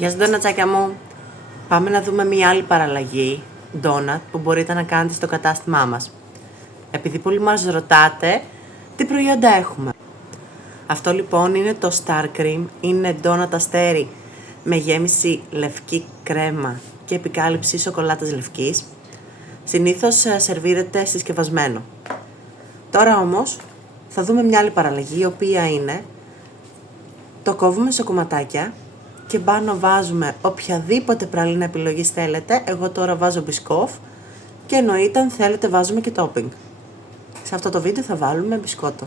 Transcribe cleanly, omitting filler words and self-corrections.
Γεια σας ντονατσάκια μου. Πάμε να δούμε μια άλλη παραλλαγή ντόνατ που μπορείτε να κάνετε στο κατάστημά μας. Επειδή πολλοί μας ρωτάτε τι προϊόντα έχουμε. Αυτό λοιπόν είναι το Star Cream, είναι ντόνατ αστέρι με γέμιση λευκή κρέμα και επικάλυψη σοκολάτας λευκής. Συνήθως σερβίρεται συσκευασμένο. Τώρα όμως θα δούμε μια άλλη παραλλαγή, η οποία είναι το κόβουμε σε κομματάκια και πάνω βάζουμε οποιαδήποτε πραλίνα επιλογής θέλετε. Εγώ τώρα βάζω μπισκόφ και εννοείται αν θέλετε βάζουμε και topping. Σε αυτό το βίντεο θα βάλουμε μπισκότο.